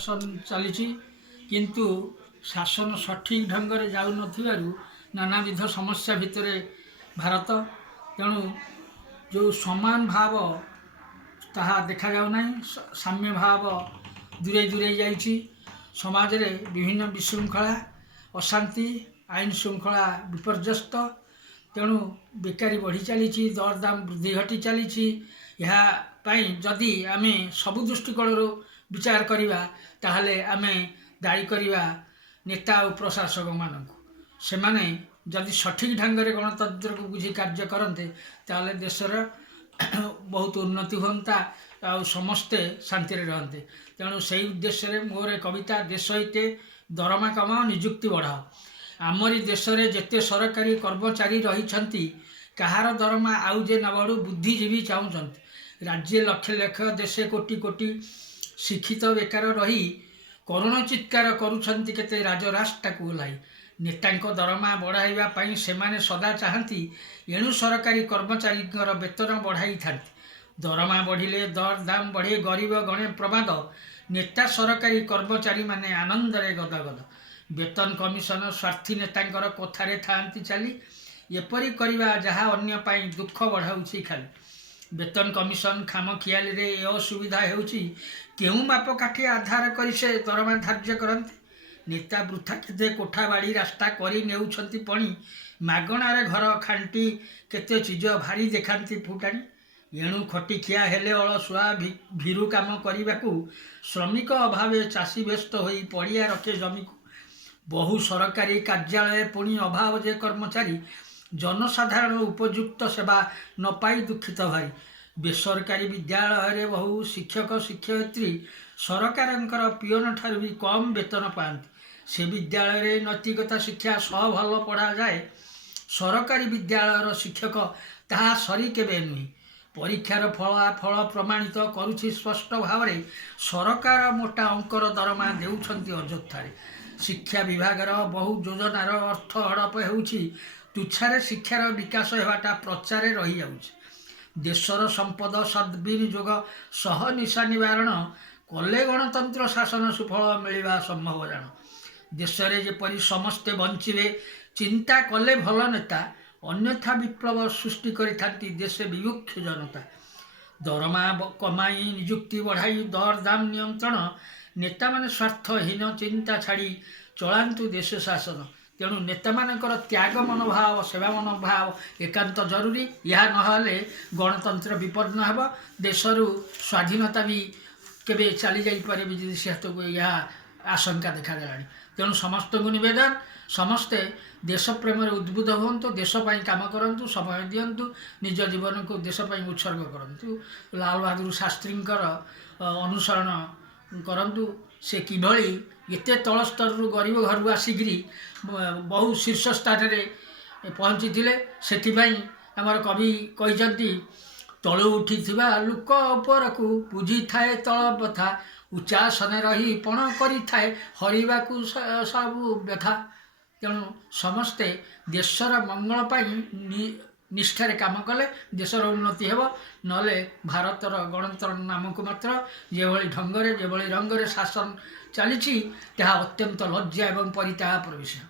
शासन चली किंतु शासन सठिक ढंग से जाऊ नथिबारु नानाविध समस्या भितर भारत तेणु जो समान भाव ताहा देखा जाऊ नहीं साम्य भाव दूरे दूरे जाइछि समाज रे विभिन्न विशृंखला अशांति आईन श्रृंखला विपर्यस्त तेणु बेकारी बढ़ी चली दरदाम वृद्धि घटी चली जदि आम सबु दृष्टिकोण विचार करवा ताहले आमे दायी करवा नेता और प्रशासक मानक से माने जदि सठिक ढंग से गणतंत्र को बुझी कार्य करते ताहले देशर बहुत उन्नति होता आ समस्ते शांति रहते तेणु से उद्देश्य मोर कविता देश हिते दरमा कमाओ निजुक्ति बढ़ाओ आमरी देश में जिते सरकारी कर्मचारी रही कहार दरमा आउ जे न बढ़ू बुद्धिजीवी चाहते राज्य लक्ष लक्ष देशे कोटी कोटी शिक्षित बेकार रही करुण चित्कार करुछंती केते राजरास्ता को ओह्लाई नेता दरमा बढ़ाइवाई से सदा चाहती एणु सरकारी कर्मचारी वेतन बढ़ाई था दरमा बढ़िले दर दाम बढ़े गरीब गणे प्रमाद नेता सरकारी कर्मचारी माने आनंद रे गदगद वेतन कमिशन स्वार्थी नेता कथारे थांती चली एपरी करवा जहाँ अन्य पाई दुख बढ़ाऊँगी खाली वेतन कमिशन खामखियाली रे असुविधा होउची केउं मापकाठी आधार करी से दरमा धार्य करते नेता वृथा केते कोठा बाड़ी रास्ता करी नेउछंती पणी मागणार घर खांटी केते चीज भारी देखांती फुटाणी एणु खटिखिया हेले अलसुआ भीरु काम करने श्रमिक अभावे चाषी व्यस्त होई पड़िया रखे जमी को बहु सरकारी कार्यालय पुणी अभाव जे कर्मचारी जनसाधारण उपयुक्त सेवा न पाई दुखित भाई बेसरकारी विद्यालय रे बहु शिक्षक शिक्षयित्री सरकार पिओन ठार भी कम वेतन पाती से विद्यालय रे नैतिकता शिक्षा सह भल पढ़ा जाए सरकारी विद्यालय शिक्षक ताहा सरी केबे नुहे परीक्षार फलाफल प्रमाणित करुछि स्पष्ट भाव में सरकार मोटा अंकर दरमा देउछंती अଯଥାରେ शिक्षा विभाग बहु योजनार अर्थ हड़प होउछि तुच्छारे शिक्षार विकास होवाटा प्रचार रही जाउछि देशर संपद सद्विनियोग सह निशा निवारण कले गणतंत्र शासन सुफल मिलवा संभव जान देश में जेपरी समस्ते बंचिबे चिंता कले भल नेता अन्यथा विप्लव सृष्टि करिथांती देश विमुख जनता दरमा कमाई निजुक्ति बढ़ाई दर दाम नियंत्रण नेता माने स्वार्थहीन चिंता छाड़ी चलांतु देश शासन तेणु नेता मानकर त्याग मनोभाव सेवा मनोभाव एकांत जरूरी यह नहले गणतंत्र विपन्न हेब देशरू स्वाधीनता भी केबे चली जाई पारे विदेशी हाथ को यह आशंका देखादेलानी तेणु समस्त को निवेदन समस्ते देश प्रेम उद्बुद्ध हूँ देशपाई काम करूँ समय दिंतु निज जीवन को देशपाई उत्सर्ग करूँ लाल बहादुर शास्त्री अनुसरण करूँ से किभली एते तल स्तर गरीब घर आसिकी बहु शीर्ष स्थान में पहुँची से आमर कवि कहते तलु उठी लुक उपर को बुझी थाए तल बथा उच्चासन रही पण करी थाए हरिबा को सबु व्यथा तेणु समस्ते देशर मंगल पाई निष्ठारे काम कले देशर उन्नति हेब नले भारतर गणतंत्र नामक मात्र जेभली ढंगरे जेभली रंगरे शासन चली अत्यंत लज्जा एवं परितापर विषय।